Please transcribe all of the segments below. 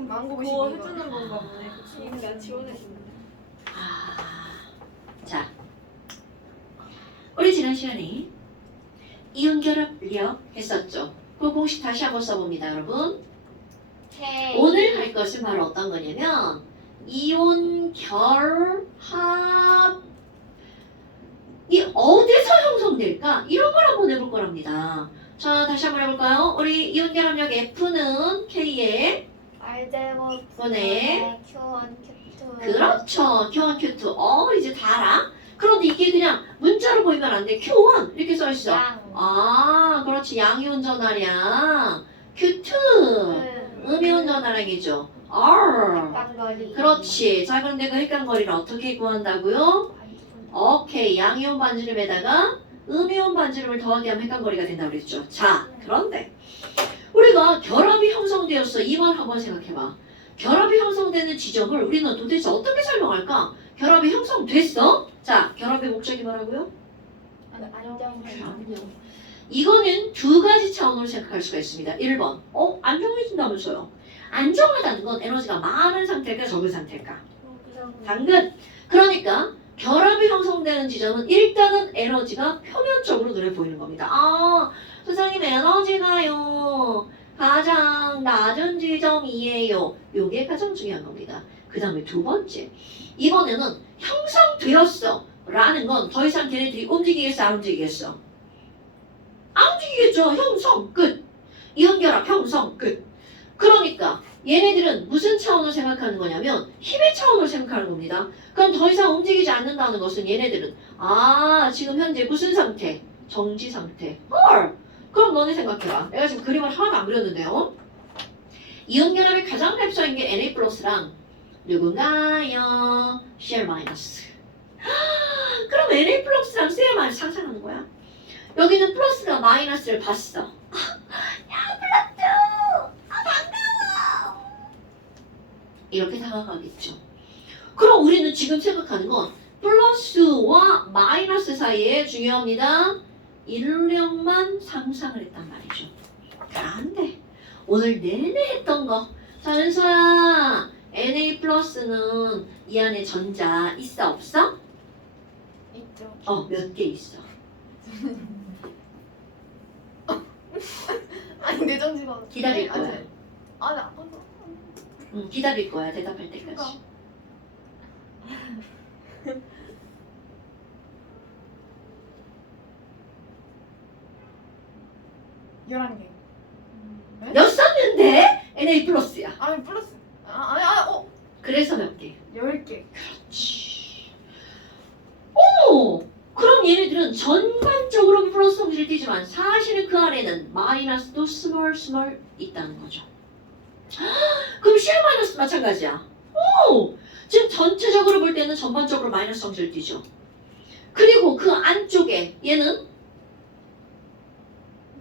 망고 그거 의식인가? 해주는 건가 보네. 그치? 이미 나 지원했었는데. 자, 우리 지난 시간에 이온결합력 했었죠. 그 공식 다시 한번 써봅니다, 여러분. 오늘 할 것은 바로 어떤 거냐면 이온결합이 어디서 형성될까? 이런 걸 한번 해볼 거랍니다. 자, 다시 한번 해볼까요? 우리 이온결합력 F는 K에 알제곱 분의 Q1, Q2. 그렇죠. Q1, Q2. 이제 다 알아? 그런데 이게 그냥 문자로 보이면 안 돼. Q1 이렇게 써있어. 양. 그렇지. 양이온 전하량. Q2 음이온 전하량이죠. R. 깡거리. 그렇지. 자, 그런데 그 핵간거리를 어떻게 구한다고요? 오케이. 양이온 반지름에다가 음이온 반지름을 더하게 하면 핵간거리가 된다고 그랬죠. 자, 그런데 우리가 결합이 형성되었어. 이번 한번 생각해봐. 결합이 형성되는 지점을 우리는 도대체 어떻게 설명할까? 결합이 형성됐어? 자, 결합의 목적이 뭐라고요? 안정. 이거는 두 가지 차원으로 생각할 수가 있습니다. 1번, 안정해진다면서요. 안정하다는 건 에너지가 많은 상태일까 적은 상태일까? 당근. 그러니까 결합이 형성되는 지점은 일단은 에너지가 표면적으로 눈에 보이는 겁니다. 선생님 에너지가요 가장 낮은 지점이에요. 요게 가장 중요한 겁니다. 그 다음에 두 번째, 이번에는 형성되었어 라는 건 더 이상 걔네들이 움직이겠어 안 움직이겠어? 안 움직이겠죠. 형성 끝. 이온결합 형성 끝. 그러니까 얘네들은 무슨 차원을 생각하는 거냐면 힘의 차원을 생각하는 겁니다. 그럼 더 이상 움직이지 않는다는 것은 얘네들은 지금 현재 무슨 상태? 정지 상태. 헐. 그럼 너네 생각해봐. 내가 지금 그림을 하나도 안 그렸는데요. 이온결합의 가장 랩서인 게 Na 플러스랑 누군가요? Cl 마이너스. 그럼 Na 플러스랑 Cl 마이너스 상상하는 거야. 여기는 플러스가 마이너스를 봤어. 야 플러스! 반가워! 이렇게 다가가겠죠. 그럼 우리는 지금 생각하는 건 플러스와 마이너스 사이에 중요합니다. 인력만 상상을 했단 말이죠. 그런데 오늘 내내 했던 거. 자, 은서야, Na 플러스는 이 안에 전자 있어 없어? 있죠. 몇 개 있어? 아니 내 정지가. 기다릴 거야. 아니 안 봐. 기다릴 거야. 대답할 때까지. 11개. 였었는데 Na 플러스야. 아니 플러스. 그래서 몇 개? 10개. 그렇지. 그럼 얘네들은 전반적으로 플러스 성질을 띠지만 사실은 그 안에는 마이너스도 스몰 있다는 거죠. 그럼 Cl 마이너스 마찬가지야. 지금 전체적으로 볼 때는 전반적으로 마이너스 성질을 띠죠. 그리고 그 안쪽에 얘는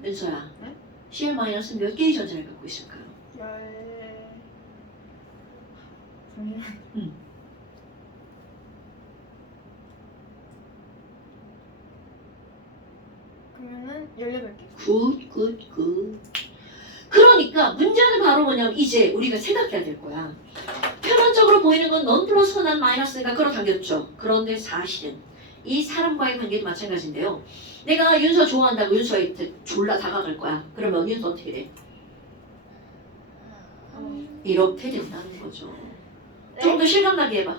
은서야. 네? Cl 마이너스 몇 개의 전자를 갖고 있을까요? 10. 그러면은 18개. 굿. 그러니까 문제는 바로 뭐냐면 이제 우리가 생각해야 될 거야. 표면적으로 보이는 건 넌 플러스가 난 마이너스니까 끌어당겼죠. 그런데 사실은 이 사람과의 관계도 마찬가지인데요. 내가 윤서 좋아한다고 윤서한테 졸라 다가갈 거야. 그러면 윤서 어떻게 돼? 이렇게 된다는 거죠. 좀 더 실감나게 해봐.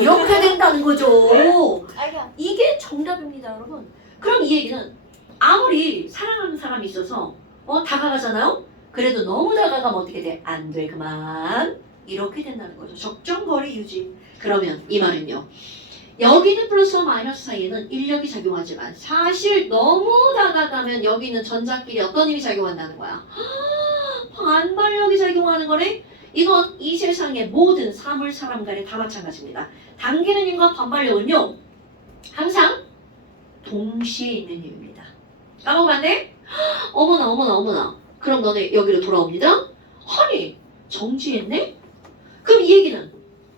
이렇게 된다는 거죠. 이게 정답입니다, 여러분. 그럼 이 얘기는 아무리 사랑하는 사람이 있어서 다가가잖아요? 그래도 너무 다가가면 어떻게 돼? 안 돼, 그만. 이렇게 된다는 거죠. 적정거리 유지. 그러면 이 말은요. 여기는 플러스와 마이너스 사이에는 인력이 작용하지만 사실 너무 다가가면 여기는 전자끼리 어떤 힘이 작용한다는 거야? 반발력이 작용하는 거네? 이건 이 세상의 모든 사물, 사람 간에 다 마찬가지입니다. 당기는 힘과 반발력은요. 항상 동시에 있는 힘입니다. 까먹으면 안 돼? 어머나. 그럼 너네 여기로 돌아옵니다. 아니, 정지했네? 그럼 이 얘기는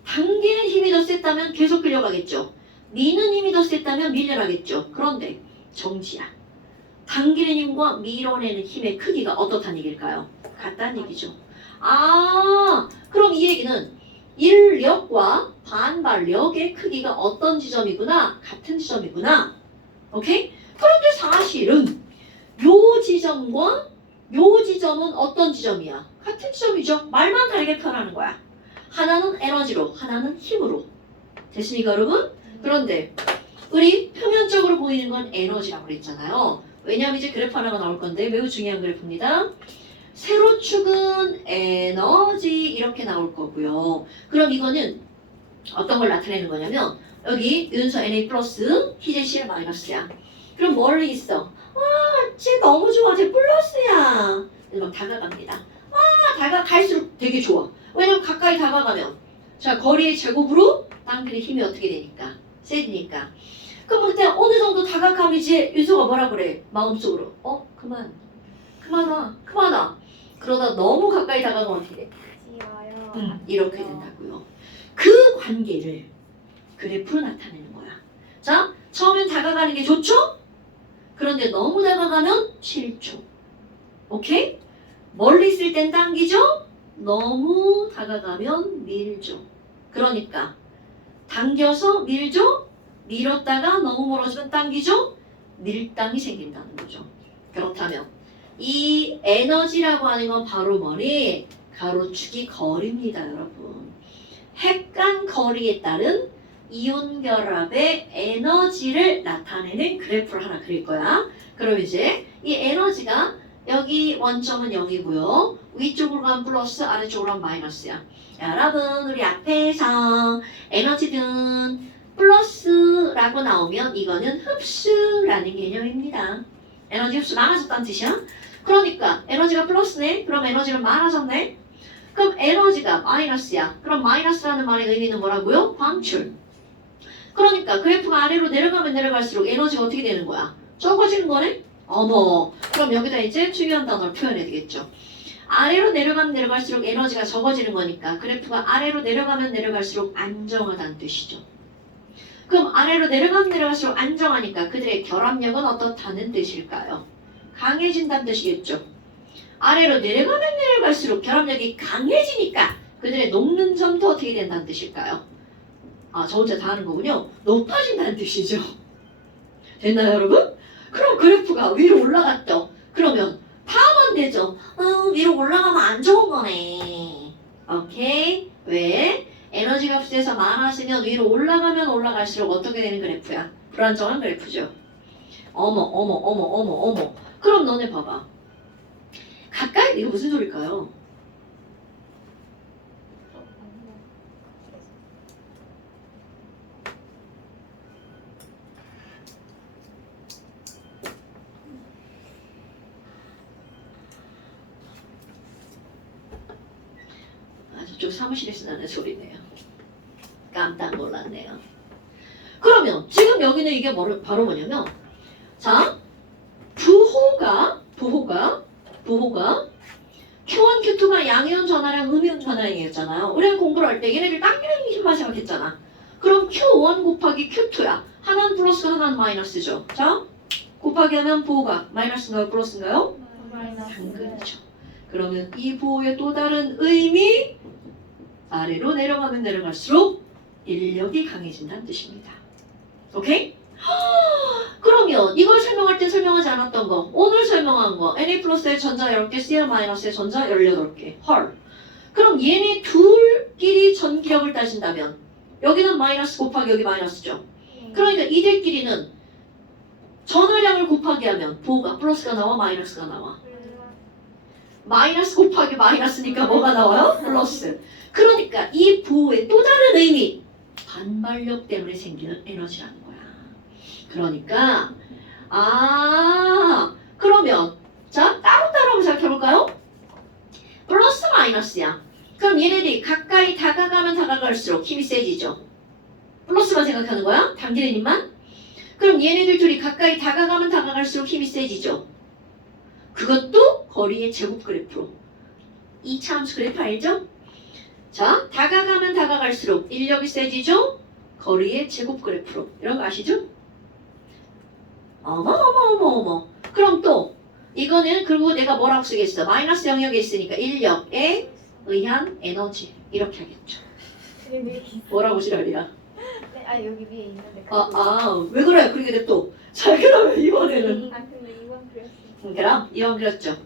당기는 힘이 더 셌다면 계속 끌려가겠죠. 미는 힘이 더 셌다면 밀려나겠죠. 그런데 정지야. 당기는 힘과 밀어내는 힘의 크기가 어떻다는 얘기일까요? 같다는 얘기죠. 아, 그럼 이 얘기는 인력과 반발력의 크기가 어떤 지점이구나? 같은 지점이구나. 오케이? 그런데 사실은 요 지점과 요 지점은 어떤 지점이야? 같은 지점이죠. 말만 다르게 표현하는 거야. 하나는 에너지로, 하나는 힘으로. 됐습니까, 여러분? 그런데 우리 표면적으로 보이는 건 에너지라고 그랬잖아요. 왜냐하면 이제 그래프 하나가 나올 건데 매우 중요한 그래프입니다. 세로축은 에너지 이렇게 나올 거고요. 그럼 이거는 어떤 걸 나타내는 거냐면 여기 윤서 Na 플러스 희재Cl 마이너스야. 그럼 멀리 있어. 와, 쟤 너무 좋아. 쟤 플러스야. 막 다가갑니다. 다가갈수록 되게 좋아. 왜냐면 가까이 다가가면 자 거리의 제곱으로 당길의 힘이 어떻게 되니까 세지니까. 그럼 그때 어느 정도 다가가면 이제 윤서가 뭐라 그래? 마음속으로 그만 와. 그러다 너무 가까이 다가가면 어떻게 돼? 이렇게 된다고요. 그 관계를 그래프로 나타내는 거야. 자, 처음엔 다가가는 게 좋죠? 그런데 너무 다가가면 실조. 오케이? 멀리 있을 땐 당기죠? 너무 다가가면 밀죠. 그러니까 당겨서 밀죠? 밀었다가 너무 멀어지면 당기죠? 밀당이 생긴다는 거죠. 그렇다면 이 에너지라고 하는 건 바로 뭐니? 가로축이 거리입니다, 여러분. 핵 간 거리에 따른 이온 결합의 에너지를 나타내는 그래프를 하나 그릴 거야. 그럼 이제 이 에너지가 여기 원점은 0이고요. 위쪽으로 가면 플러스, 아래쪽으로 가면 마이너스야. 여러분, 우리 앞에서 에너지든 플러스라고 나오면 이거는 흡수라는 개념입니다. 에너지 흡수 많아졌다는 뜻이야. 그러니까 에너지가 플러스네. 그럼 에너지가 많아졌네. 그럼 에너지가 마이너스야. 그럼 마이너스라는 말의 의미는 뭐라고요? 방출. 그러니까 그래프가 아래로 내려가면 내려갈수록 에너지가 어떻게 되는 거야? 적어지는 거네? 어머. 그럼 여기다 이제 중요한 단어를 표현해야 되겠죠. 아래로 내려가면 내려갈수록 에너지가 적어지는 거니까 그래프가 아래로 내려가면 내려갈수록 안정하다는 뜻이죠. 그럼 아래로 내려가면 내려갈수록 안정하니까 그들의 결합력은 어떻다는 뜻일까요? 강해진다는 뜻이겠죠. 아래로 내려가면 내려갈수록 결합력이 강해지니까 그들의 녹는 점도 어떻게 된다는 뜻일까요? 저 혼자 다 하는 거군요. 높아진다는 뜻이죠. 됐나요, 여러분? 그럼 그래프가 위로 올라갔죠. 그러면 다 하면 되죠. 위로 올라가면 안 좋은 거네. 오케이? 왜? 에너지가 흡수해서 많아지면 위로 올라가면 올라갈수록 어떻게 되는 그래프야? 불안정한 그래프죠. 어머. 그럼 너네 봐봐. 가까이 이거 무슨 소릴까요? 저쪽 사무실에서 나는 소리네요. 깜짝 놀랐네요. 그러면 지금 여기는 이게 바로 뭐냐면 자 부호가 Q1, Q2가 양이온 전화량, 음이온 전화량이었잖아요. 우리가 공부를 할 때 얘네들 당기는 힘만 생각했잖아. 그럼 Q1 곱하기 Q2야. 하나는 플러스, 하나는 마이너스죠. 자, 곱하기 하면 부호가 마이너스인가요? 플러스인가요? 당근이죠. 그러면 이 부호의 또 다른 의미 아래로 내려가면 내려갈수록 인력이 강해진다는 뜻입니다. 오케이? 그러면 이걸 설명할 때 설명하지 않았던 거 오늘 설명한 거 Na 플러스의 전자 10개, Cl 마이너스의 전자 18개 헐. 그럼 얘네 둘끼리 전기력을 따진다면 여기는 마이너스 곱하기 여기 마이너스죠. 그러니까 이들끼리는 전하량을 곱하기 하면 부호가 플러스가 나와 마이너스가 나와. 마이너스 곱하기 마이너스니까 뭐가 나와요? 플러스. 그러니까 이 부호의 또 다른 의미 반발력 때문에 생기는 에너지라는 거야. 그러니까 그러면 자 따로따로 한번 생각해볼까요? 플러스 마이너스야. 그럼 얘네들이 가까이 다가가면 다가갈수록 힘이 세지죠. 플러스만 생각하는 거야? 당기는 힘만? 그럼 얘네들 둘이 가까이 다가가면 다가갈수록 힘이 세지죠. 그것도 거리의 제곱 그래프로 2차 함수 그래프 알죠? 자, 다가가면 다가갈수록 인력이 세지죠? 거리의 제곱 그래프로. 이런 거 아시죠? 어머. 그럼 또 이거는 그리고 내가 뭐라고 쓰겠어? 마이너스 영역에 있으니까 인력에 의한 에너지 이렇게 하겠죠. 위에 있어. 뭐라고 지랄이야? 네, 아 여기 위에 있는데. 왜 그래? 그렇게 또. 자, 그러면 이번에는 아 근데 이건 그랬어. 그럼 이번 그렸죠.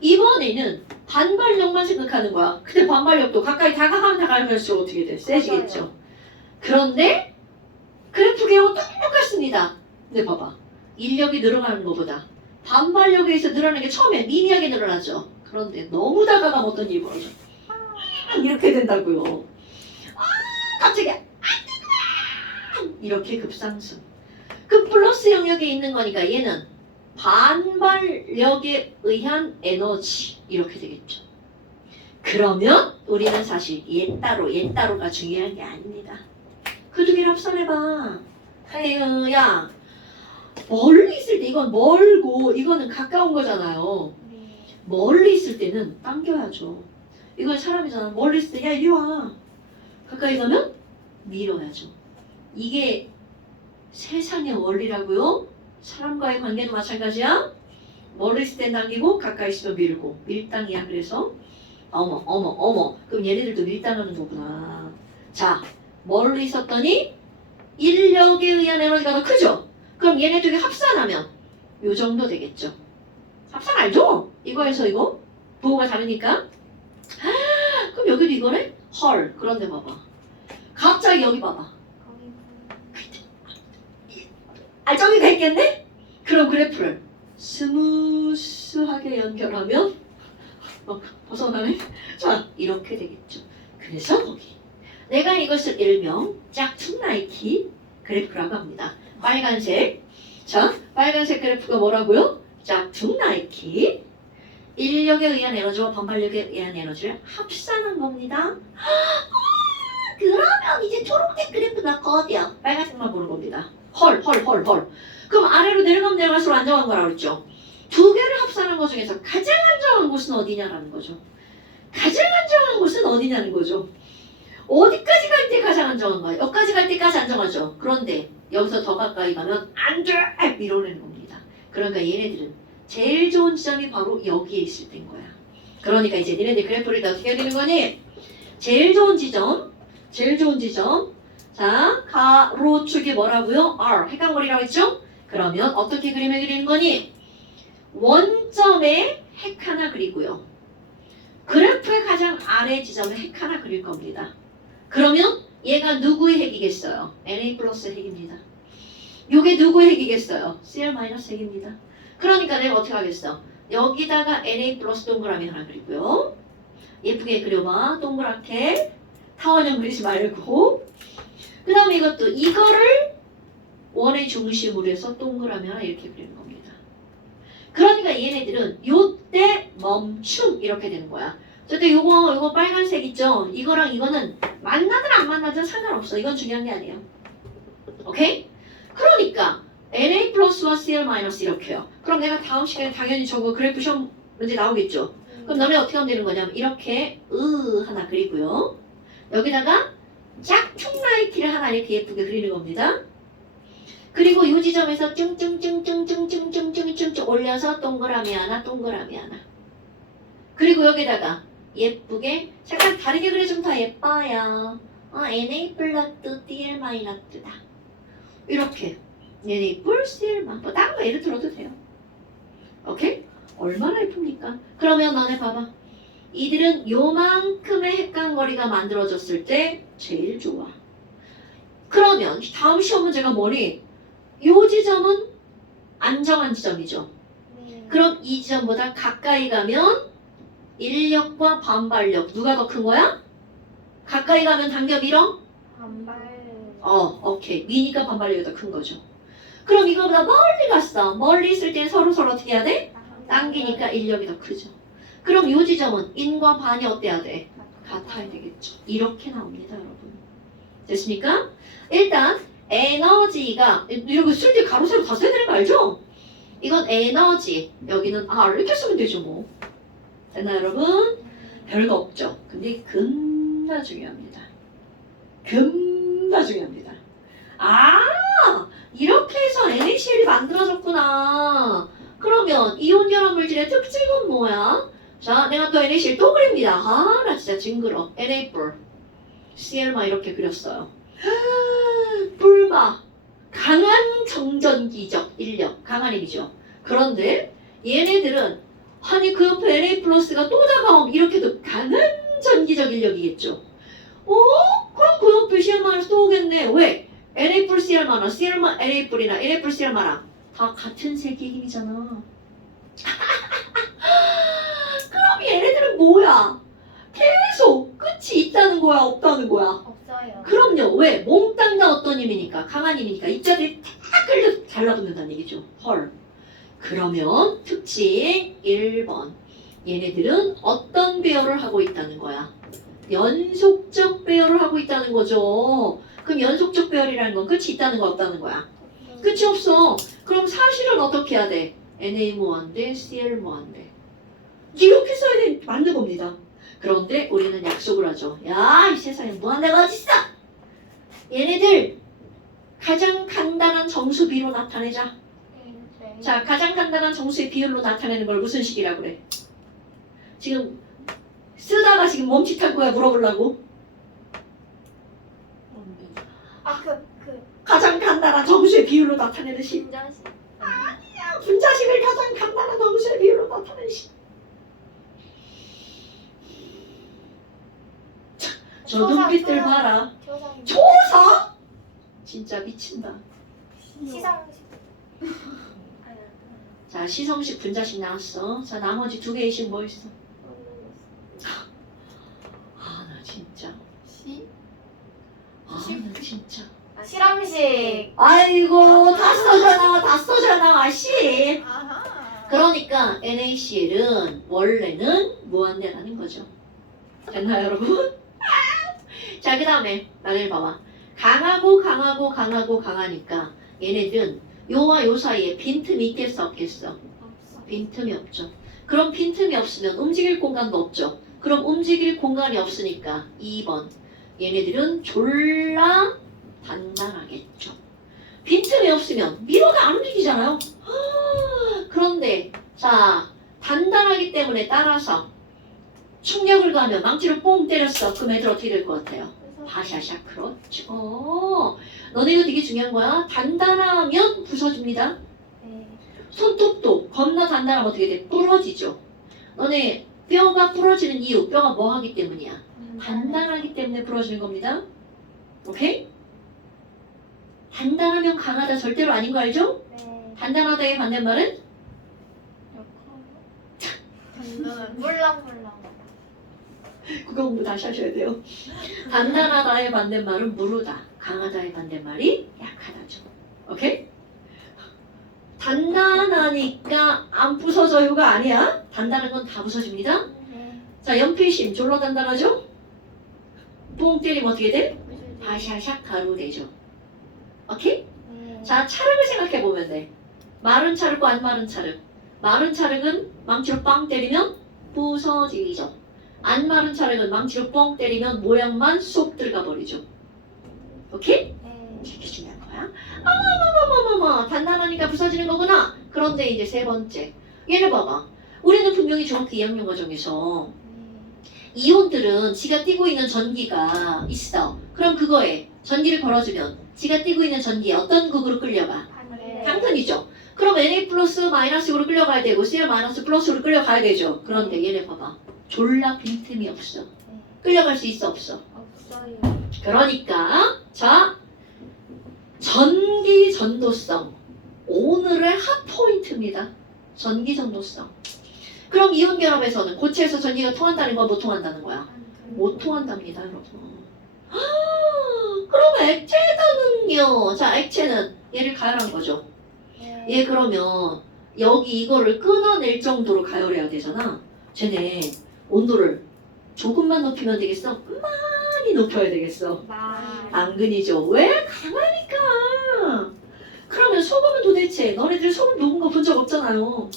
이번에는 반발력만 생각하는 거야. 근데 반발력도 가까이 다가가면 다가갈수록 어떻게 돼? 세지겠죠. 그런데 그래프 개요 똑같습니다. 근데 봐봐. 인력이 늘어나는 것보다 반발력에 의해서 늘어나는 게 처음에 미미하게 늘어나죠. 그런데 너무 다가가면 어떤 일이 벌어져? 이렇게 된다고요. 갑자기 이렇게 급상승. 그 플러스 영역에 있는 거니까 얘는 반발력에 의한 에너지 이렇게 되겠죠. 그러면 우리는 사실 얘따로가 중요한 게 아닙니다. 그 두 개를 합산해봐. 아유, 야 멀리 있을 때 이건 멀고 이거는 가까운 거잖아요. 네. 멀리 있을 때는 당겨야죠. 이건 사람이잖아. 멀리 있을 때 야 이리 와. 가까이 가면 밀어야죠. 이게 세상의 원리라고요. 사람과의 관계도 마찬가지야. 멀리 있을 땐 당기고 가까이 있으면 밀고 밀당이야. 그래서 어머 그럼 얘네들도 밀당하는 거구나. 자 멀리 있었더니 인력에 의한 에너지가 더 크죠. 그럼 얘네 둘이 합산하면 요 정도 되겠죠. 합산 알죠? 이거에서 이거 부호가 다르니까. 그럼 여기도 이거네? 헐. 그런데 봐봐. 갑자기 여기 봐봐. 알정이가 있겠네? 그럼 그래프를 스무스하게 연결하면 벗어나네? 자 이렇게 되겠죠. 그래서 거기 내가 이것을 일명 짝퉁 나이키 그래프라고 합니다. 빨간색. 자 빨간색 그래프가 뭐라고요? 짝퉁 나이키. 인력에 의한 에너지와 반발력에 의한 에너지를 합산한 겁니다. 그러면 이제 초록색 그래프가 어디야? 빨간색만 보는 겁니다. 헐. 그럼 아래로 내려가면 내려갈수록 안정한 거라고 그랬죠. 두 개를 합산한 것 중에서 가장 안정한 곳은 어디냐라는 거죠. 가장 안정한 곳은 어디냐는 거죠. 어디까지 갈 때 가장 안정한가요? 여기까지 갈 때까지 안정하죠. 그런데 여기서 더 가까이 가면 안 돼! 밀어내는 겁니다. 그러니까 얘네들은 제일 좋은 지점이 바로 여기에 있을 때인 거야. 그러니까 이제 니네들 그래프를 어떻게 해야 되는 거니? 제일 좋은 지점. 자, 가로축이 뭐라고요? R. 핵강거리라고 했죠? 그러면 어떻게 그림을 그리는 거니? 원점에 핵 하나 그리고요. 그래프의 가장 아래 지점에 핵 하나 그릴 겁니다. 그러면 얘가 누구의 핵이겠어요? Na 플러스 핵입니다. 요게 누구의 핵이겠어요? Cl 마이너스 핵입니다. 그러니까 내가 어떻게 하겠어? 여기다가 Na 플러스 동그라미 하나 그리고요. 예쁘게 그려봐. 동그랗게. 타원형 그리지 말고. 그 다음에 이거를 원의 중심으로 해서 동그라미 하나 이렇게 그리는 겁니다. 그러니까 얘네들은 요때 멈춤 이렇게 되는 거야. 근데 요거 빨간색 있죠? 이거랑 이거는 만나든 안 만나든 상관없어. 이건 중요한 게 아니에요. 오케이? 그러니까 Na 플러스와 Cl 마이너스 이렇게요. 그럼 내가 다음 시간에 당연히 저거 그래프 시험 문제 나오겠죠? 그럼 너네 어떻게 하면 되는 거냐면 이렇게 하나 그리고요. 여기다가 짝퉁 나이키를 하나 이렇게 예쁘게 그리는 겁니다. 그리고 이 지점에서 쭝쭝쭝쭝쭝쭝쭝쭝쭝 올려서 동그라미 하나. 그리고 여기다가 예쁘게 색깔 다르게 그려주면 더 예뻐요. Na 플러스 Cl 마이너스다. 이렇게 Na 플러스 Cl 마이너스 다른 거 예를 들어도 돼요. 오케이? 얼마나 예쁩니까? 그러면 너네 봐봐. 이들은 요만큼의 핵간거리가 만들어졌을 때 제일 좋아. 그러면 다음 시험 문제가 뭐니? 요 지점은 안정한 지점이죠. 네. 그럼 이 지점보다 가까이 가면 인력과 반발력 누가 더 큰 거야? 가까이 가면 당겨 밀어? 반발. 오케이. 미니까 반발력이 더 큰 거죠. 그럼 이거보다 멀리 갔어. 멀리 있을 땐 서로 어떻게 해야 돼? 당기니까 인력이 더 크죠. 그럼 요 지점은 인과 반이 어때야 돼? 같아야 되겠죠. 이렇게 나옵니다, 여러분. 됐습니까? 일단 에너지가 이렇게 쓸 때 가로 세로 다 써야 되는 거 알죠? 이건 에너지, 여기는 R 이렇게 쓰면 되죠 뭐. 됐나 여러분? 별거 없죠. 근데 겁나 중요합니다. 이렇게 해서 NaCl이 만들어졌구나. 그러면 이온 결합 물질의 특징은 뭐야? 자, 내가 또 NaCl 또 그립니다. 아, 나 진짜 징그러. Na4, Cl만 이렇게 그렸어요. 뿔마, 강한 정전기적 인력, 강한 힘이죠. 그런데 얘네들은 아니 그 옆에 Na 플러스가 또 다가오면 이렇게도 강한 전기적 인력이겠죠. 그럼 그 옆에 Cl- 또 오겠네. 왜? Na 뿔 Cl 많아, Cl Na 뿔이나 Na 뿔 Cl 많아. 다 같은 세기의 힘이잖아. 그럼 얘네들은 뭐야? 계속 끝이 있다는 거야, 없다는 거야? 없어요. 그럼요. 왜? 몽땅 다 어떤 힘이니까? 강한 힘이니까 입자들이 다 끌려 달라붙는다는 얘기죠. 헐. 그러면 특징 1번. 얘네들은 어떤 배열을 하고 있다는 거야? 연속적 배열을 하고 있다는 거죠. 그럼 연속적 배열이라는 건 끝이 있다는 거 없다는 거야? 끝이 없어. 그럼 사실은 어떻게 해야 돼? Na 무한대, Cl 무한대. 이렇게 써야 돼. 맞는 겁니다. 그런데 우리는 약속을 하죠. 야, 이 세상에 무한대가 어딨어? 얘네들 가장 간단한 정수 비로 나타내자. 네. 자, 가장 간단한 정수의 비율로 나타내는 걸 무슨 식이라고 그래? 지금 쓰다가 지금 멈칫할 거야 물어보려고. 가장 간단한 정수의 비율로 나타내는 식. 분자식. 분자식을 가장 간단한 정수의 비율로 나타내는 식. 저 눈빛들 봐라. 초상. 초사? 진짜 미친다. 시상식. 자, 시성식 분자식 나왔어. 자, 나머지 두 개의 식 뭐 있어? 아, 나 진짜. 시? 아, 나 진짜. 실험식. 아이고, 다 써잖아, 다 써잖아, 씨. 아하. 그러니까 NaCl은 원래는 무한대라는 거죠. 됐나요, 여러분? 자, 그 다음에 나를 봐봐. 강하니까 얘네들은 요와 요 사이에 빈틈이 있겠어, 없겠어? 없어. 빈틈이 없죠. 그럼 빈틈이 없으면 움직일 공간도 없죠. 그럼 움직일 공간이 없으니까 2번. 얘네들은 졸라 단단하겠죠. 빈틈이 없으면 밀어도 안 움직이잖아요. 그런데 자, 단단하기 때문에 따라서 충격을 가하면 망치를 뽕 때렸어. 그럼 애들 어떻게 될 것 같아요? 바샤샥. 그렇죠. 너네 이거 되게 중요한 거야. 단단하면 부서집니다. 네. 손톱도 겁나 단단하면 어떻게 돼? 부러지죠. 너네 뼈가 부러지는 이유, 뼈가 뭐 하기 때문이야? 단단하기 때문에 부러지는 겁니다. 오케이? 단단하면 강하다 절대로 아닌 거 알죠? 네. 단단하다의 반대말은? 물렁물렁. 그거 공부 다시 하셔야 돼요. 단단하다의 반대말은 무르다. 강하다의 반대말이 약하다죠. 오케이? 단단하니까 안 부서져요가 아니야. 단단한 건 다 부서집니다. 네. 자, 연필심 졸라 단단하죠? 뽕 때리면 어떻게 돼? 바샤샥 가루되죠. 오케이? 네. 자, 찰흙을 생각해 보면 돼. 마른 찰흙과 안 마른 찰흙. 마른 찰흙은 망치로 빵 때리면 부서지죠. 안 마른 찰흙은 망치로 뻥 때리면 모양만 쏙 들어가 버리죠. 오케이? 네. 이게 중요한 거야. 단단하니까 부서지는 거구나. 그런데 이제 세 번째. 얘를 봐봐. 우리는 분명히 중학교 2학년 과정에서 이온들은 지가 띠고 있는 전기가 있어. 그럼 그거에 전기를 걸어주면 지가 띠고 있는 전기에 어떤 극으로 끌려가? 네. 당근이죠. 그럼 Na 플러스 마이너스로 끌려가야 되고 Cl 마이너스 플러스로 끌려가야 되죠. 그런데 얘네 봐봐. 졸라 빈틈이 없어. 끌려갈 수 있어, 없어? 없어요. 그러니까 자, 전기 전도성. 오늘의 핫포인트입니다. 전기 전도성. 그럼 이온 결합에서는 고체에서 전기가 통한다는 건 못 통한다는 거야? 못 통한답니다, 여러분. 그럼 액체는요? 자, 액체는 얘를 가열한 거죠. 네. 얘 그러면 여기 이거를 끊어낼 정도로 가열해야 되잖아. 쟤네 온도를 조금만 높이면 되겠어? 많이 높여야 되겠어. 당근이죠. 왜? 강하니까. 그러면 소금은 도대체 너네들 소금 녹은 거 본 적 없잖아요.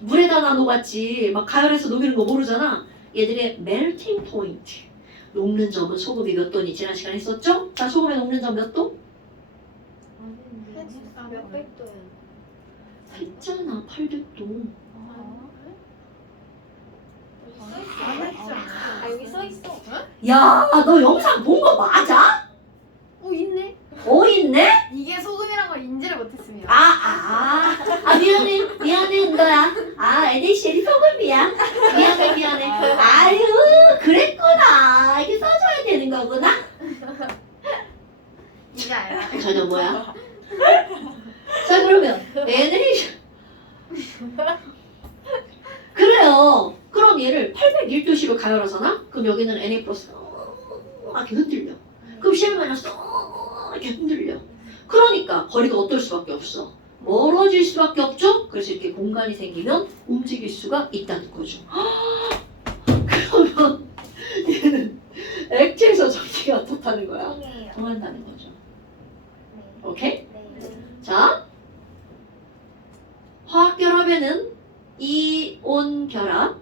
물에다 놔 녹았지. 막 가열해서 녹이는 거 모르잖아. 얘들의 melting point. 녹는 점은 소금이 몇 도니 지난 시간에 했었죠? 자, 소금의 녹는 점 몇 도? 몇백 도요. 했잖아 800도. 안 했지 않아? 아 여기 써 있어. 야 너 영상 본 거 맞아? 있네. 있네? 이게 소금이란 걸 인지를 못했습니다. 미안해 은거야. NaCl이 소금이야. 미안해. 아유 그랬구나. 이게 써줘야 되는 거구나. 이제 알아. 전혀 뭐야? 자 그러면 NA 그래요. 그럼 얘를 801도씨로 가열하잖아? 그럼 여기는 Na 플러스 이렇게 흔들려. 그럼 CL 마이너스 이렇게 흔들려. 그러니까 거리가 어떨 수밖에 없어. 멀어질 수밖에 없죠? 그래서 이렇게 공간이 생기면 움직일 수가 있다는 거죠. 그러면 얘는 액체에서 전기가 어떻다는 거야? 통해요. 통한다는 거죠. 네. 오케이? 네. 자, 화학결합에는 이온 결합,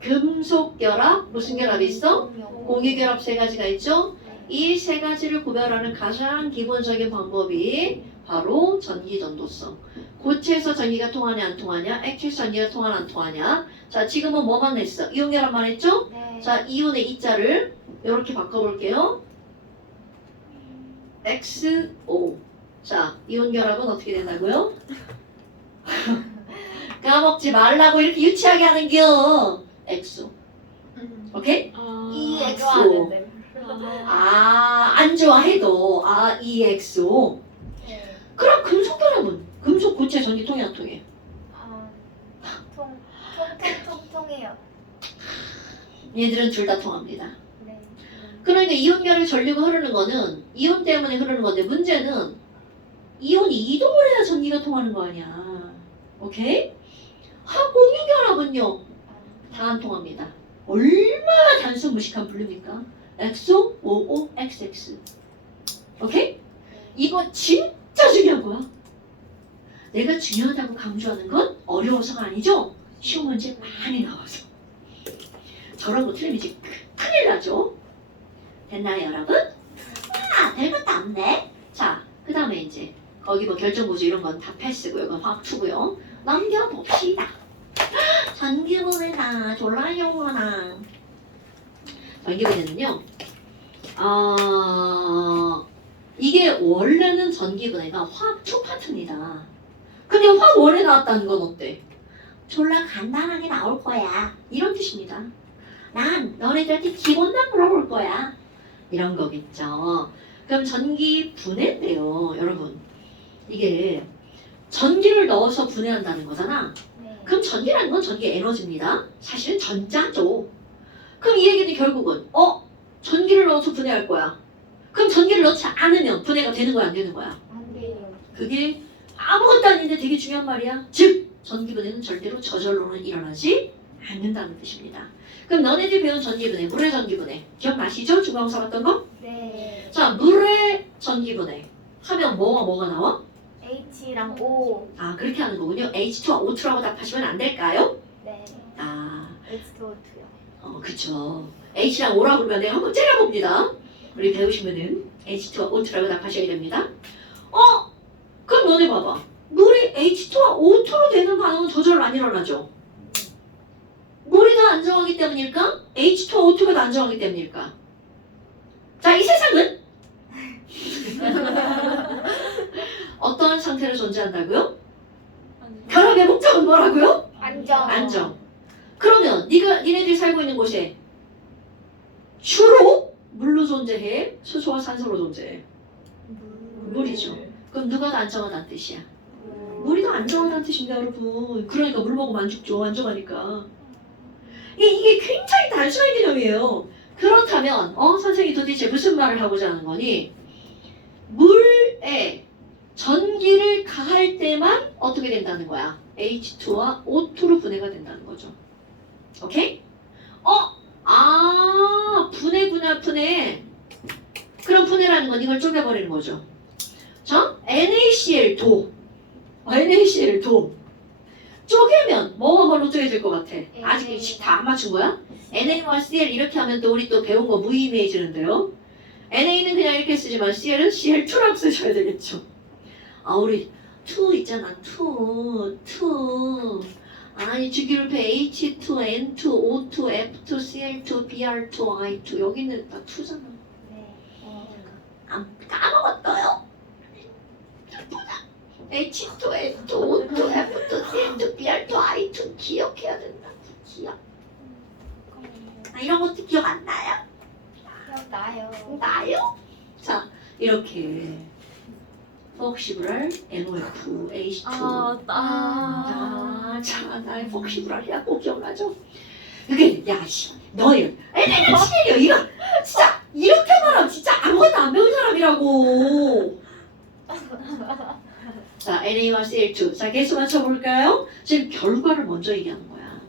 금속 결합, 무슨 결합이 있어? 공유결합 세 가지가 있죠? 이 세 가지를 구별하는 가장 기본적인 방법이 바로 전기전도성. 고체에서 전기가 통하냐 안 통하냐, 액체에서 전기가 통하냐 안 통하냐. 자, 지금은 뭐만 했어? 이온결합만 했죠? 네. 자, 이온의 이자를 이렇게 바꿔볼게요. XO. 자, 이온결합은 어떻게 된다고요? 까먹지 말라고 이렇게 유치하게 하는겨. XO. 오케이? EXO. 안 좋아해도 EXO. 네. 그럼 금속 결합은? 금속 고체 전기 통해 안 통해? 통해요. 얘들은 둘 다 통합니다. 네. 그러니까 이온결의 전류가 흐르는 거는 이온 때문에 흐르는 건데 문제는 이온이 이동을 해야 전기가 통하는 거 아니야. 오케이? 공유결합은요. 다 안 통합니다. 얼마나 단순 무식한 분류입니까? XO, OO, XX. 오케이? 이거 진짜 중요한 거야. 내가 중요하다고 강조하는 건 어려워서가 아니죠? 쉬운 문제 많이 나와서. 저런 거 틀리면 이제 큰일 나죠? 됐나요, 여러분? 별것도 없네. 자, 그 다음에 이제 거기 뭐 결정보조 이런 건 다 패스고요. 이건 화학투고요. 넘겨봅시다. 전기분해나 졸라요나. 전기분해는요. 이게 원래는 전기분해가 화학투 파트입니다. 근데 화원에 나왔다는 건 어때? 졸라 간단하게 나올 거야. 이런 뜻입니다. 난 너네들한테 기본만 물어볼 거야. 이런 거겠죠. 그럼 전기 분해인데요, 여러분. 이게 전기를 넣어서 분해한다는 거잖아. 네. 그럼 전기라는 건 전기 에너지입니다. 사실은 전자죠. 그럼 이 얘기는 결국은 전기를 넣어서 분해할 거야. 그럼 전기를 넣지 않으면 분해가 되는 거야, 안 되는 거야? 안 돼요. 그게 아무것도 아닌데 되게 중요한 말이야. 즉, 전기 분해는 절대로 저절로는 일어나지 않는다는 뜻입니다. 그럼 너네들 배운 전기 분해, 물의 전기 분해 기억나시죠? 중간고사 봤던 거? 네. 자, 물의 전기 분해 하면 뭐가 나와? H랑 O. 그렇게 하는 거군요. H2와 O2라고 답하시면 안 될까요? 네. H2O2요. 그쵸. H랑 O라고 그러면 내가 한번 째려봅니다. 우리 배우시면은 H2와 O2라고 답하셔야 됩니다. 그럼 너네 봐봐. 물이 H2와 O2로 되는 반응은 저절로 안 일어나죠? 물이 더 안정하기 때문일까? H2와 O2가 더 안정하기 때문일까? 자, 이 세상은 어떠한 상태로 존재한다고요? 결합의 목적은 뭐라고요? 안정. 그러면 니네들이 살고 있는 곳에 주로 물로 존재해? 수소와 산소로 존재해? 물이죠. 그럼 누가 더 안정하다는 뜻이야? 물이 더 안정하다는 뜻입니다, 여러분. 그러니까 물 먹으면 안 죽죠, 안정하니까. 이게 굉장히 단순한 개념이에요. 그렇다면 선생님이 도대체 무슨 말을 하고자 하는 거니? 물에 전기를 가할 때만 어떻게 된다는 거야? H2와 O2로 분해가 된다는 거죠. 오케이? 분해. 그럼 분해라는 건 이걸 쪼개버리는 거죠. 자, NaCl2. NaCl2. 쪼개면 뭐가 뭘로 쪼개질 것 같아? 아직 다 안 맞춘 거야? Na와 Cl 이렇게 하면 또 우리 또 배운 거 무의미해지는데요. NA는 그냥 이렇게 쓰지만 Cl은 Cl2라고 쓰셔야 되겠죠. 우리 2 있잖아. 2. 아니 주기율표 H2, N2, O2, F2, Cl2, Br2, I2 여기는 다 2잖아. 네. 안 까먹었어요? H2, N2, O2, F2, Cl2, Br2, I2 기억해야 된다. 기억. 아, 이런 것도 기억 안 나요? 기억나요. 나요? 자, 이렇게 폭시브랄 NOF, H2 자, 나의 폭시브랄이라고 기억나죠? 그게 야씨 너희 내가 치료 이거 진짜 이렇게 말하면 진짜 아무것도 안 배운 사람이라고. 자, NA와 CL2 자, 개수 맞춰볼까요? 지금 결과를 먼저 얘기하는 거야.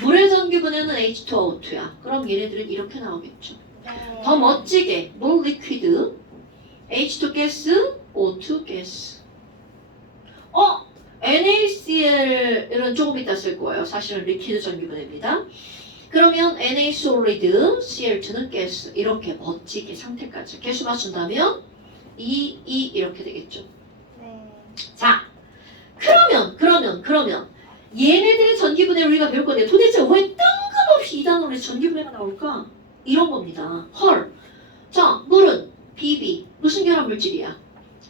물의 전기분해는 H2와 O2야. 그럼 얘네들은 이렇게 나오겠죠. 네. 더 멋지게 물 리퀴드 H2 가스, O2 가스. NaCl은 조금 이따 쓸 거예요. 사실은 리퀴드 전기분해입니다. 그러면 Na 솔리드, Cl2는 가스. 이렇게 멋지게 상태까지 개수 맞춘다면 2, 2 이렇게 되겠죠. 네. 자, 그러면 얘네들의 전기분해를 우리가 배울 건데 도대체 왜 뜬금없이 이 단어로 전기분해가 나올까? 이런 겁니다. 헐. 자, 물은 BB 무슨 결합 물질이야?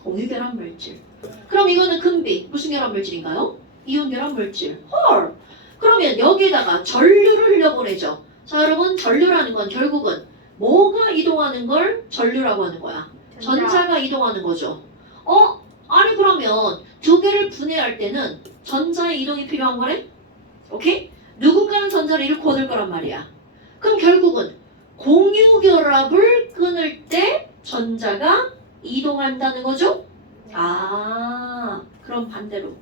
공유 결합 물질. 그럼 이거는 금비 무슨 결합 물질인가요? 이온 결합 물질. 헐. 그러면 여기에다가 전류를 흘려보내죠. 자, 여러분 전류라는 건 결국은 뭐가 이동하는 걸 전류라고 하는 거야? 전자가 이동하는 거죠. 아니 그러면 두 개를 분해할 때는 전자의 이동이 필요한 거네? 오케이? 누군가는 전자를 잃고 얻을 거란 말이야. 그럼 결국은 공유 결합을 끊을 때 전자가 이동한다는 거죠? 그럼 반대로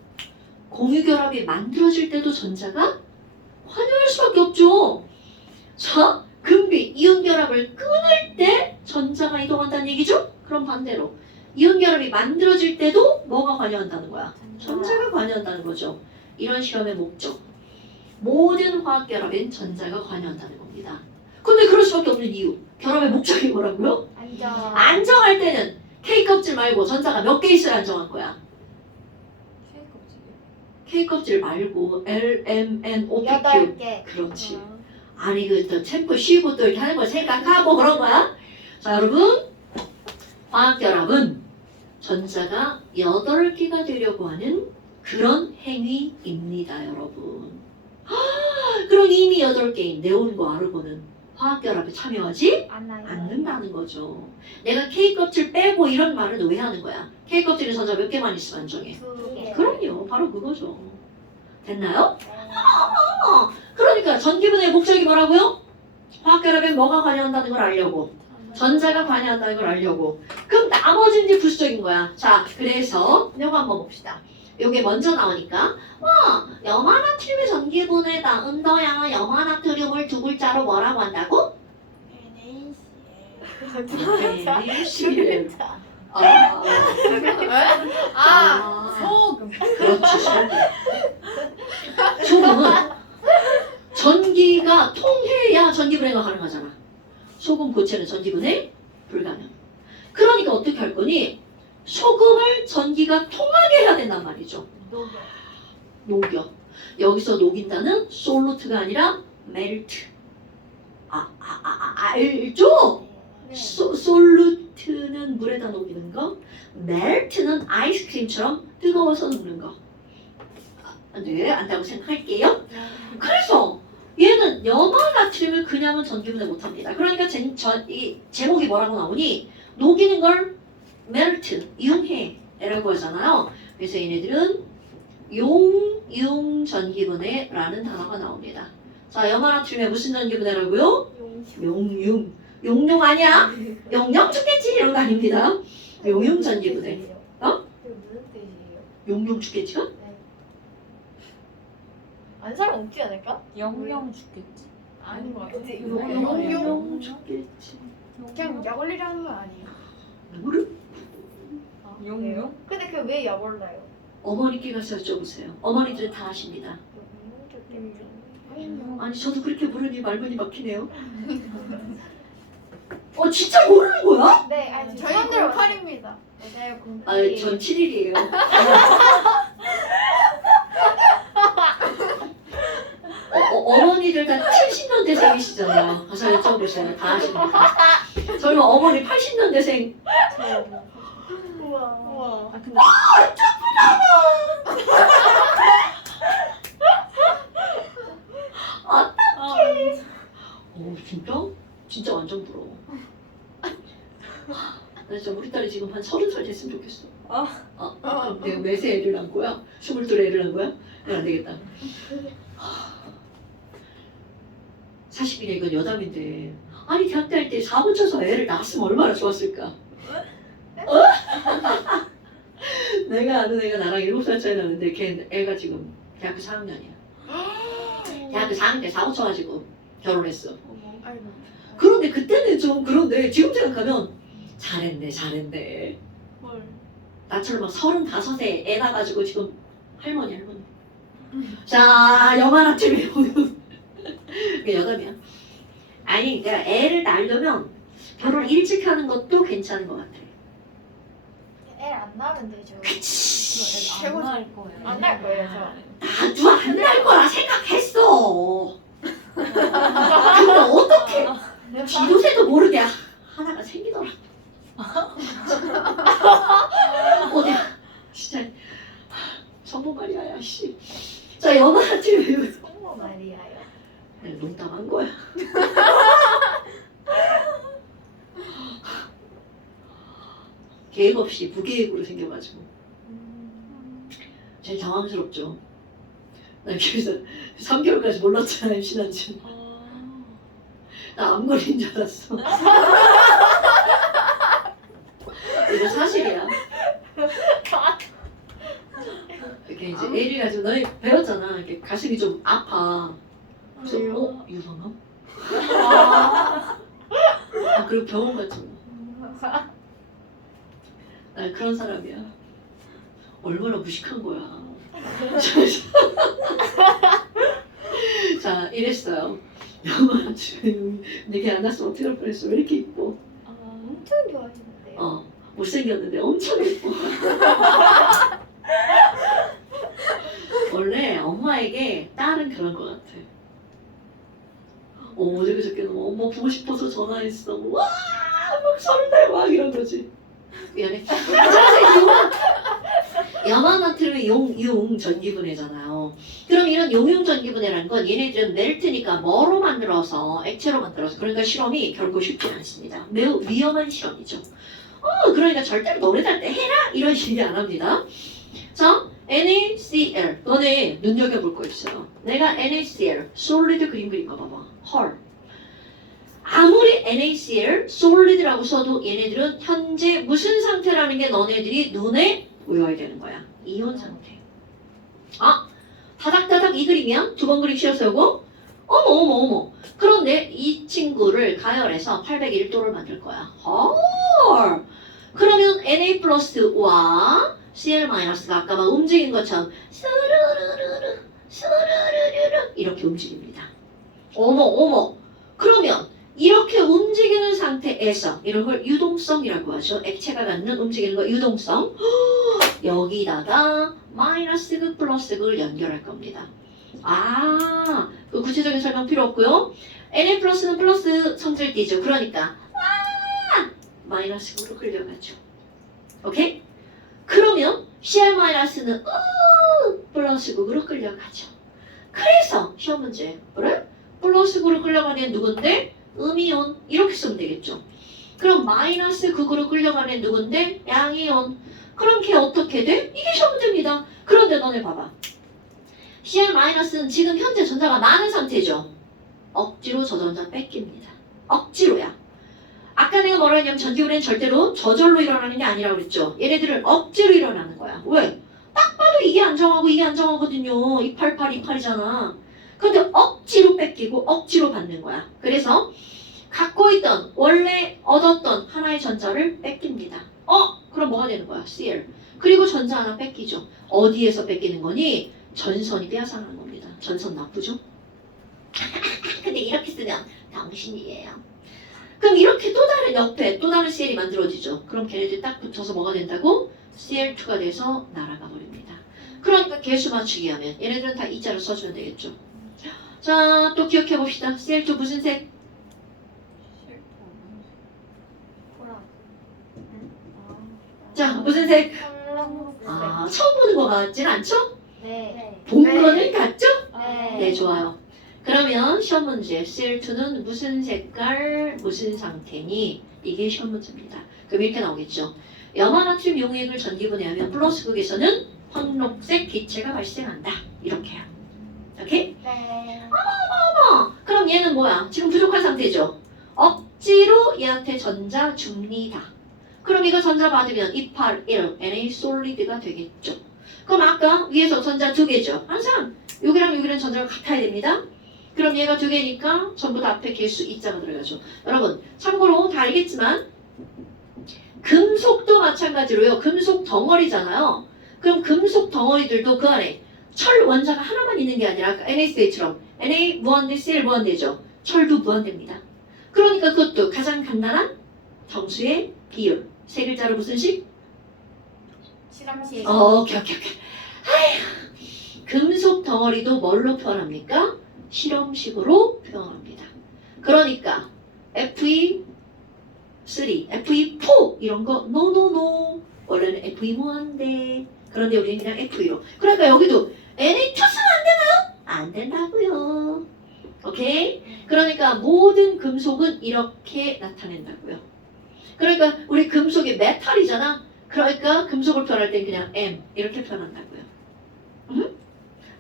공유 결합이 만들어질 때도 전자가 관여할 수밖에 없죠. 자, 금비 이온 결합을 끊을 때 전자가 이동한다는 얘기죠? 그럼 반대로 이온 결합이 만들어질 때도 뭐가 관여한다는 거야? 전자가 관여한다는 거죠. 이런 실험의 목적. 모든 화학 결합엔 전자가 관여한다는 겁니다. 근데 그럴 수밖에 없는 이유. 결합의 목적이 뭐라고요? 안정할 때는 K 껍질 말고 전자가 몇 개 있어야 안정할 거야? K 껍질 말고 L, M, N, O, P, Q. 8개. 그렇지. 아니 그 챔프 쉬고 또 이렇게 하는 걸 생각하고 그런 거야? 자, 여러분 화학 결합은 전자가 8개가 되려고 하는 그런 행위입니다, 여러분. 그럼 이미 8개인 네온과 아르곤은 화학 결합에 참여하지 않는다는 거죠. 내가 K 껍질 빼고 이런 말은 왜 하는 거야? K 껍질은 전자 몇 개만 있으면 안정해? 2개. 그럼요, 바로 그거죠. 됐나요? 그러니까 전기분해의 목적이 뭐라고요? 화학 결합에 뭐가 관여한다는 걸 알려고. 전자가 관여한다는 걸 알려고. 그럼 나머지는 이제 부수적인 거야. 자, 그래서 이거 한번 봅시다. 요게 먼저 나오니까 염화나트륨의 전기분해다. 은더양은 염화나트륨을 두 글자로 뭐라고 한다고? NaCl. 소금. 그렇지, 소금. 소금은 전기가 통해야 전기분해가 가능하잖아. 소금 고체는 전기분해 불가능. 그러니까 어떻게 할 거니? 소금을 전기가 통하게 해야 된단 말이죠. 녹여. 여기서 녹인다는 솔루트가 아니라 멜트. 알죠? 솔루트는 물에다 녹이는 거, 멜트는 아이스크림처럼 뜨거워서 녹는 거. 네, 안다고 생각할게요. 그래서 얘는 염화나트륨을 그냥은 전기분해 못합니다. 그러니까 이 제목이 뭐라고 나오니? 녹이는 걸 멜트, 이용해라고 하잖아요. 그래서 얘네들은 용융 전기분해라는 단어가 나옵니다. 자, 염화나트륨의 무슨 전기분해라고요? 용융. 용용 아니야? 용용 죽겠지 이런 거 아닙니다. 용융 전기분해. 그게 무슨 뜻이에요? 용용 죽겠지가? 안 사람 없지 않을까? 영영 죽겠지. 아닌 것 같은데. 용용 죽겠지. 그냥 약 올리라는 건 아니에요. 누구를? 용용? 근데 그게 왜 약 올라요? 어머니께 가서 여쭤보세요. 어머니들은 다 아십니다. 아니 저도 그렇게 부르니 말문이 막히네요. 진짜 모르는 거야? 네, 아니 저희 08입니다. 맞아요. 아, 전 7일이에요. 어머니들 다 70년대생이시잖아요. 가서 여쭤보세요. 다 아십니까? 저희 어머니 80년대생. 우와. 우와. 아 근데 진짜? 진짜 완전 부러워. 나 진짜 우리 딸이 지금 한 30살 됐으면 좋겠어. 그럼 내가 몇세 애를 낳은 거야? 22 애를 낳은 거야? 이거 안 되겠다. 40일에 이건 여담인데 아니 대학 다닐 때 4번 쳐서 애를 낳았으면 얼마나 좋았을까? 내가 아는 애가 나랑 7살 차이 나는데 걔 애가 지금 대학교 4학년이야. 대학교 4학년 때 4번 쳐가지고 결혼했어. 아이고. 그런데 그때는 좀 그런데 지금 생각하면 잘했네. 헐. 나처럼 막 35에 애 낳아가지고 지금 할머니. 자, 여만한 팀에 오면 그게 여담이야. 아니, 그러니까 애를 낳으려면 결혼 일찍 하는 것도 괜찮은 것 같아. 애안 낳으면 되죠. 그치. 안 나을 거예요. 안 날 거예요, 나도 안 낳을 거라 생각했어. 근데 어떻게 뒤도 새도 모르게 하나가 생기더라. 어디 진짜 성모 마리아야 씨. 자 여만한 팀에 성모 마리아요. 농담한 거야. 계획 없이 무계획으로 생겨가지고 제일 당황스럽죠. 나 그래서 3개월까지 몰랐잖아 임신한 줄. 나 암걸린 줄 알았어. 이거 사실이야. 이렇게 이제 애를 가지고 너희 배웠잖아. 이렇게 가슴이 좀 아파. 그래서 유방암? 그리고 병원 갔잖아. 나 그런 사람이야. 얼마나 무식한 거야. 자, 이랬어요. 영화 주인공이 내게 안 났으면 어떻게 할 뻔했어. 왜 이렇게 이뻐? 엄청 좋아하시는데요. 못생겼는데 엄청 이뻐. 원래 엄마에게 딸은 그런 것 같아. 어제 그저께 너무 엄마 보고 싶어서 전화했어. 와, 막 30살 막 이런 거지. 미안해. 야마나트륨의 용 전기분해잖아요. 그럼 이런 용융 전기분해라는 건 얘네들은 멜트니까 뭐로 만들어서 액체로 만들어서 그러니까 실험이 결코 쉽지 않습니다. 매우 위험한 실험이죠. 그러니까 절대로 노래 달 때 해라 이런 식이 안 합니다. 자, NaCl 너네 눈여겨볼 거 있어요. 내가 NaCl 솔리드 그림 거 봐봐. 헐. 아무리 NaCl 솔리드라고 써도 얘네들은 현재 무슨 상태라는 게 너네들이 눈에 보여야 되는 거야. 이온 상태. 다닥다닥 이 그림이야? 두 번 그림 씌어 세우고 어머. 그런데 이 친구를 가열해서 801도를 만들 거야. 헐. 그러면 Na 플러스와 Cl-가 아까 막 움직인 것처럼 스르르르르 이렇게 움직입니다. 어머. 그러면 이렇게 움직이는 상태에서 이런 걸 유동성이라고 하죠. 액체가 갖는 움직이는 거 유동성. 여기다가 마이너스 극 플러스 극을 연결할 겁니다. 그 구체적인 설명 필요 없고요. Na 플러스는 플러스 성질 띠죠. 그러니까 마이너스 극으로 끌려가죠. 오케이? 그러면 Cl 마이너스는 플러스 극으로 끌려가죠. 그래서 시험 문제 그래? 플러스 극으로 끌려가는 누군데? 음이온 이렇게 쓰면 되겠죠. 그럼 마이너스 극으로 끌려가는 누군데? 양이온. 그럼 걔 어떻게 돼? 이게 시험 문제입니다. 그런데 너네 봐봐. Cl-는 지금 현재 전자가 많은 상태죠. 억지로 저 전자 뺏깁니다. 억지로야. 아까 내가 뭐라 했냐면 전기분해는 절대로 저절로 일어나는 게 아니라고 그랬죠. 얘네들은 억지로 일어나는 거야. 왜? 딱 봐도 이게 안정하고 이게 안정하거든요. 288이잖아. 근데 억지로 뺏기고 억지로 받는 거야. 그래서 갖고 있던 원래 얻었던 하나의 전자를 뺏깁니다. 그럼 뭐가 되는 거야? Cl. 그리고 전자 하나 뺏기죠. 어디에서 뺏기는 거니? 전선이 빼앗아가는 겁니다. 전선 나쁘죠? 근데 이렇게 쓰면 당신이에요. 그럼 이렇게 또 다른 옆에 또 다른 CL이 만들어지죠. 그럼 걔네들이 딱 붙어서 뭐가 된다고? CL2가 돼서 날아가 버립니다. 그러니까 개수 맞추기 하면 얘네들은 다 이자로 써주면 되겠죠. 자, 또 기억해 봅시다. CL2 무슨 색? 자, 무슨 색? 아, 처음 보는 거 같진 않죠? 네. 본 거는 같죠? 네. 네, 좋아요. 그러면 시험 문제 CL2는 무슨 색깔, 무슨 상태니? 이게 시험 문제입니다. 그럼 이렇게 나오겠죠. 염화나트륨 용액을 전기분해하면 플러스 극에서는 황록색 기체가 발생한다. 이렇게요. 오케이? 네. 그럼 얘는 뭐야? 지금 부족한 상태죠? 억지로 얘한테 전자 줍니다. 그럼 이거 전자 받으면 281 Na 솔리드가 되겠죠. 그럼 아까 위에서 전자 두 개죠. 항상 여기랑 여기랑 전자가 같아야 됩니다. 그럼 얘가 두 개니까 전부 다 앞에 개수 이자가 들어가죠. 여러분 참고로 다 알겠지만 금속도 마찬가지로요. 금속 덩어리잖아요. 그럼 금속 덩어리들도 그 안에 철 원자가 하나만 있는 게 아니라 아까 NaCl처럼 Na 무한대, Cl 무한대죠. 철도 무한대입니다. 그러니까 그것도 가장 간단한 정수의 비율. 세 글자로 무슨 식? 실험실. 오케이. 아휴, 금속 덩어리도 뭘로 표현합니까? 실험식으로 표현합니다. 그러니까 Fe3, Fe4 이런 거 노. 원래는 Fe 무한대. 그런데 우리는 그냥 Fe2로. 그러니까 여기도 Na2 쓰면 안 되나요? 안 된다고요. 오케이? 그러니까 모든 금속은 이렇게 나타낸다고요. 그러니까 우리 금속이 메탈이잖아. 그러니까 금속을 표현할 땐 그냥 M 이렇게 표현한다고요.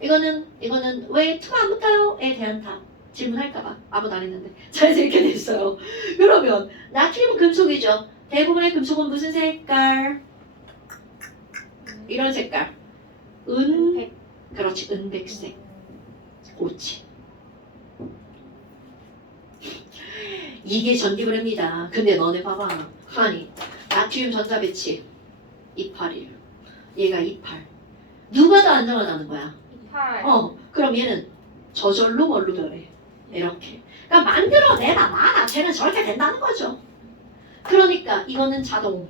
이거는 왜 투가 안 붙어요?에 대한 답 질문할까봐 아무도 안 했는데 잘 이렇게 됐어요. 그러면 나트륨은 금속이죠. 대부분의 금속은 무슨 색깔? 이런 색깔. 그렇지, 은백색. 옳지. 이게 전기분해입니다. 근데 너네 봐봐. 아니, 나트륨 전자 배치 281. 얘가 28. 누가 더 안정하다는 거야? 8. 그럼 얘는 저절로 뭘로 변해? 이렇게. 그러니까 만들어내다 마다 쟤는 저렇게 된다는 거죠. 그러니까 이거는 자동.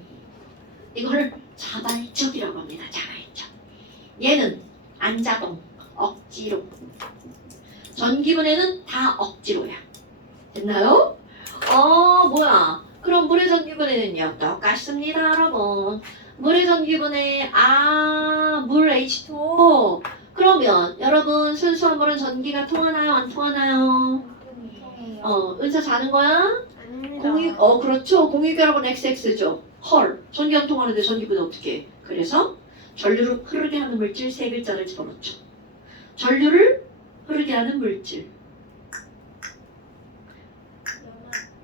이거를 자발적이라고 합니다. 자발적. 얘는 안자동. 억지로. 전기분해는 다 억지로야. 됐나요? 뭐야. 그럼 물의 전기분해는요? 똑같습니다, 여러분. 물의 전기분해, 물 H2O. 그러면 여러분 순수한 물은 전기가 통하나요? 안 통하나요? 통해요. 은사 자는 거야? 아닙니다. 그렇죠. 공유결합은 XX죠. 헐, 전기 안 통하는데 전기분해 어떻게 해? 그래서 전류를 흐르게 하는 물질 세 글자를 집어넣죠. 전류를 흐르게 하는 물질.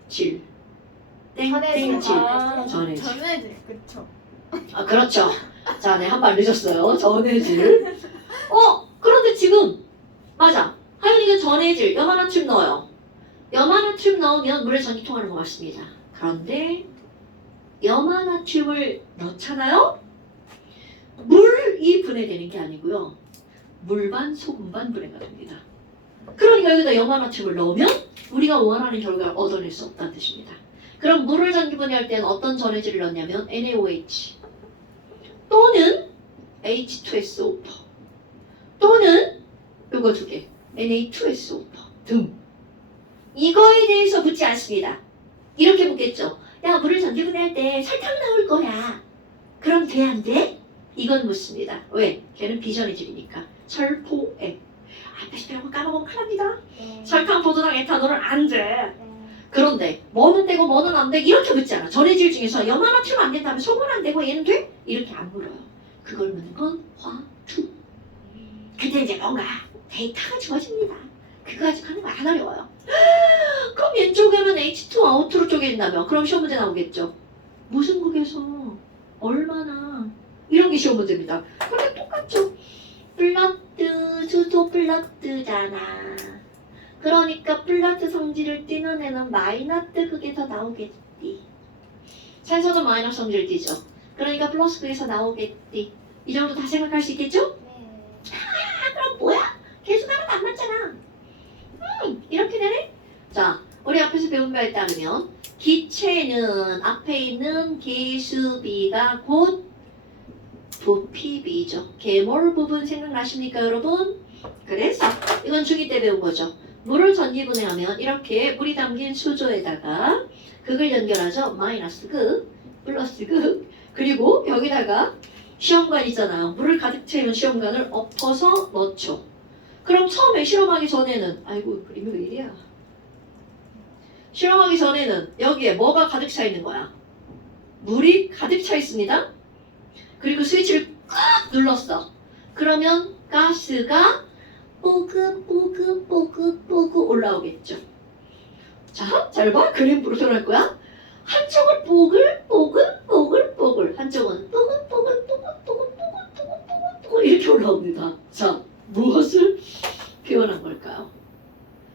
질. 땡땡질. 전해질. 전해질. 그쵸. 그렇죠. 자, 네, 한 발 늦었어요. 전해질. 그런데 지금 맞아. 하윤이가 전해질, 염화나트륨 넣어요. 염화나트륨 넣으면 물에 전기 통하는 거 맞습니다. 그런데 염화나트륨을 넣잖아요? 물이 분해되는 게 아니고요. 물반, 소금반 분해가 됩니다. 그러니까 여기다 염화나트륨을 넣으면 우리가 원하는 결과를 얻어낼 수 없다는 뜻입니다. 그럼 물을 전기분해할 때는 어떤 전해질을 넣냐면 NaOH 또는 H2SO4 또는 요거 두 개 Na2SO4 등 이거에 대해서 묻지 않습니다. 이렇게 묻겠죠. 야, 물을 전기분해할 때 설탕 나올 거야. 그럼 돼, 안 돼? 이건 묻습니다. 왜? 걔는 비전해질이니까. 설포액. 앞에서 배운 거 까먹으면 큰일 납니다. 네. 설탕, 포도당, 에탄올은 안 돼. 네. 그런데 뭐는 되고 뭐는 안 돼? 이렇게 묻지 않아. 전해질 중에서 염화나트륨 안 된다면 소금은 안 되고 얘는 돼? 이렇게 안 물어요. 그걸 묻는 건 화투. 그때 이제 뭔가 데이터가 주어집니다. 그거 가지고 하는 거 안 어려워요. 그럼 왼쪽에는 H2 아웃으로 쪼개진다면 그럼 시험 문제 나오겠죠. 무슨 극에서 얼마나 이런 게 시험 문제입니다. 근데 똑같죠. 플러트, 수소 플러트잖아. 그러니까 플러트 성질을 띠는 애는 마이너스 극에서 나오겠지. 산소는 마이너스 성질을 띠죠. 그러니까 플러스 극에서 나오겠지. 이 정도 다 생각할 수 있겠죠? 네. 그럼 뭐야? 개수가 하나도 안 맞잖아. 이렇게 되네? 자, 우리 앞에서 배운 바에 따르면 기체는 앞에 있는 개수비가 곧 부피비죠. 계몰 부분 생각나십니까 여러분? 그래서 이건 중2 때 배운 거죠. 물을 전기분해하면 이렇게 물이 담긴 수조에다가 극을 연결하죠. 마이너스 극, 플러스 극. 그리고 여기다가 시험관 있잖아요. 물을 가득 채운 시험관을 엎어서 넣죠. 그럼 처음에 실험하기 전에는 아이고 그림이 왜 이래야. 실험하기 전에는 여기에 뭐가 가득 차 있는 거야? 물이 가득 차 있습니다. 그리고 스위치를 꽉 눌렀어. 그러면 가스가 뽀글뽀글뽀글뽀글 올라오겠죠. 자, 잘 봐. 그림 표현할 거야. 한쪽은 뽀글 한쪽은 뽀글 이렇게 올라옵니다. 자, 무엇을 표현한 걸까요?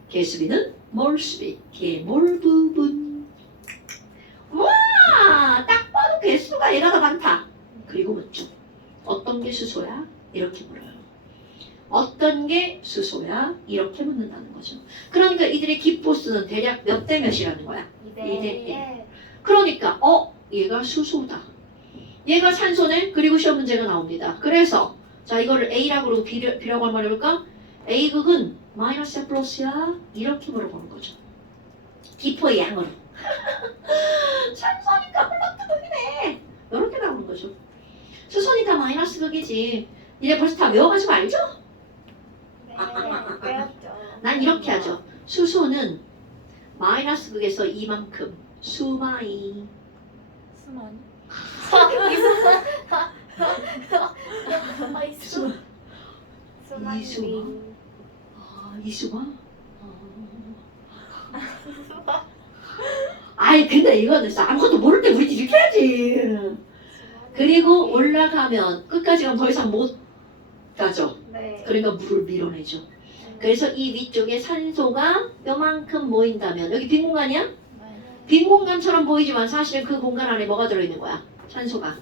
개수비는 몰수비, 계몰 부분. 와, 딱 봐도 개수가 얘가 더 많다. 그리고 묻죠. 어떤 게 수소야? 이렇게 물어요. 어떤 게 수소야? 이렇게 묻는다는 거죠. 그러니까 이들의 기포수는 대략 몇 대 몇이라는 거야? 2대 1. 그러니까 얘가 수소다. 얘가 산소네. 그리고 시험 문제가 나옵니다. 그래서 자 이거를 A라고 B라고 한번 해볼까? A극은 마이너스야 플러스야? 이렇게 물어보는 거죠. 기포의 양으로. 산소니까 플러스 극이네. 이렇게 나오는 거죠. 수소니까 마이너스 극이지. 이제 벌써 다 외워가지고 알죠? 배웠죠. 난 이렇게 하죠. 수소는 마이너스 극에서 이만큼 수마이. 수많이. 수. 수많이. 이수마? 아이 근데 이거는 아무것도 모를 때 우리 이렇게 해야지. 그리고 올라가면 끝까지 가면 더 이상 못 가죠. 네. 그러니까 물을 밀어내죠. 그래서 이 위쪽에 산소가 요만큼 모인다면 여기 빈 공간이야? 빈 공간처럼 보이지만 사실은 그 공간 안에 뭐가 들어있는 거야? 산소가.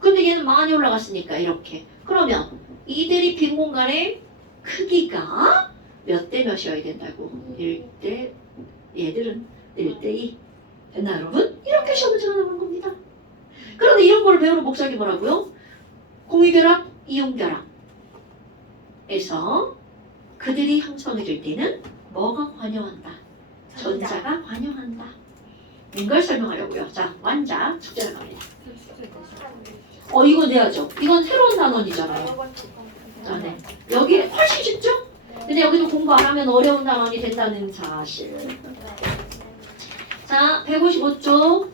근데 얘는 많이 올라갔으니까 이렇게. 그러면 이들이 빈 공간의 크기가 몇 대 몇이어야 된다고? 1대 얘들은 1대2. 됐나 여러분? 이렇게 시험 문제가 나오는 겁니다. 그런데 이런 걸 배우는 목적이 뭐라고요? 공유결합, 이온결합에서 그들이 형성해질 때는 뭐가 관여한다? 전자가 관여한다. 이걸 설명하려고요. 자, 완자 숙제 나갑니다. 이거 내야죠. 이건 새로운 단원이잖아요. 자, 네. 여기 훨씬 쉽죠? 근데 여기도 공부 안 하면 어려운 단원이 된다는 사실. 자, 155쪽,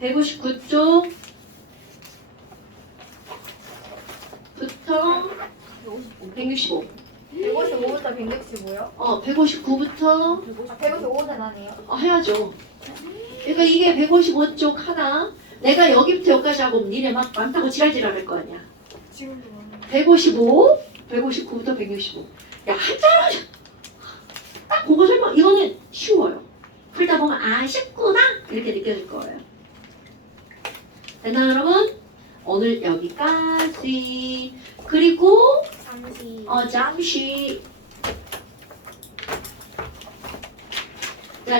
159쪽부터 165. 155부터 165요? 159부터 155는 아니에요? 해야죠. 그러니까 이게 155쪽 하나. 내가 여기부터 여기까지 하고 니네 막 많다고 지랄지랄 할 거 아니야. 지금도 많아요. 155, 159부터 165. 야, 한자로 딱 그거 설명. 이거는 쉬워요. 풀다 보면 아 쉽구나 이렇게 느껴질 거예요. 됐나요 여러분? 오늘 여기까지. 그리고 잠시.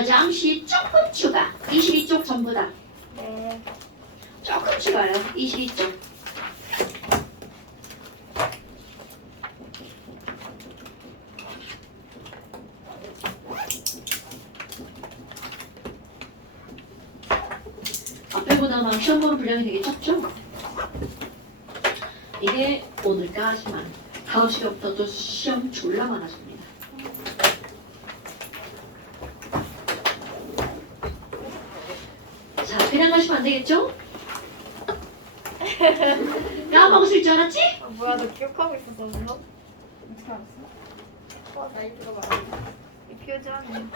잠시 조금 추가. 22쪽 전부 다. 네. 조금 추가요. 22쪽. 앞에보다 막 시험 보는 분량이 되게 적죠? 이게 오늘까지만. 다음 시간부터 또 시험 졸라 많아집니다. 자, 그냥 가시면 안 되겠죠? 까먹었을 줄 알았지? 뭐야, 너 기억하고 있었어, 물론? 어떻게 알았어? 나이 들어봐. 이 표정이.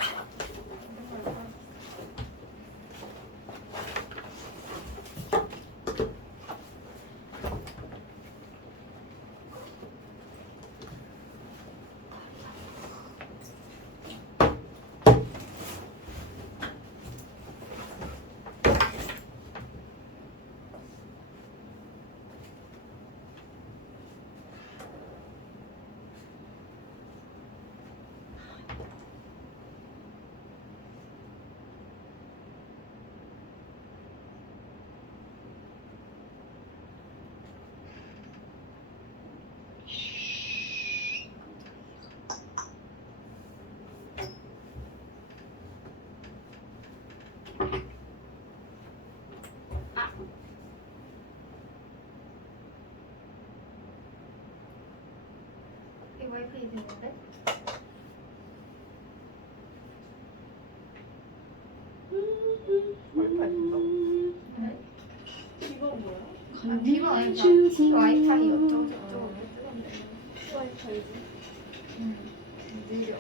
이거 와이파이 되는데? 와이파이 된다고? 네. 이거 뭐야? 아, 비번 아니라 티 와이파이 어쩌고 저쩌고 뜨던데. 와이파이지. 느려.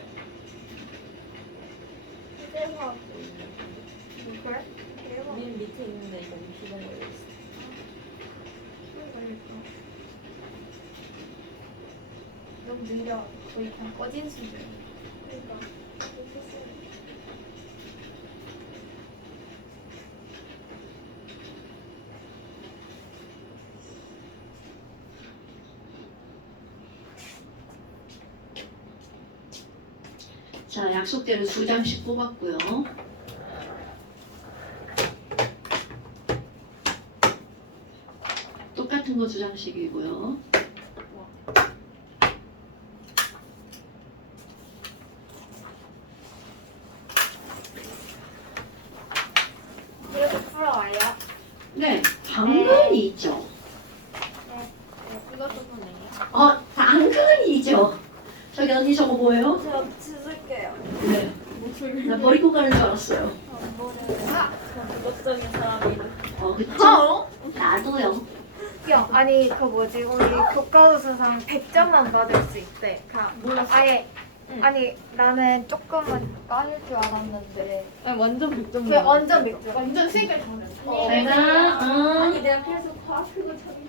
대박. 그래? 대박. 우린 밑에 있는데 이건 비번 걸려있어. 너무 느려. 거의 그냥 꺼진 수준. 그러니까. 자, 약속대로 2장씩 뽑았고요. 똑같은 거 2장씩이고요. 그래도 풀어와요. 네, 당근이 있죠. 이것도 보내요. 당근이죠. 저기 언니 저거 뭐예요? 제가 씻을게요. 네. 목소리. 나 버리고 가는 줄 알았어요. 도덕적인 사람이라. 그쵸? 나도요. 야, 아니 그 뭐지 우리 교과서상 100점만 받을 수 있대. 몰랐어. 아예 응. 아니 나는 조금은 까일 줄 알았는데 아니 완전 100점. 그 완전 100점. 완전 색을 다 냈어. 제가 아니 내가 계속 과학으로 찾는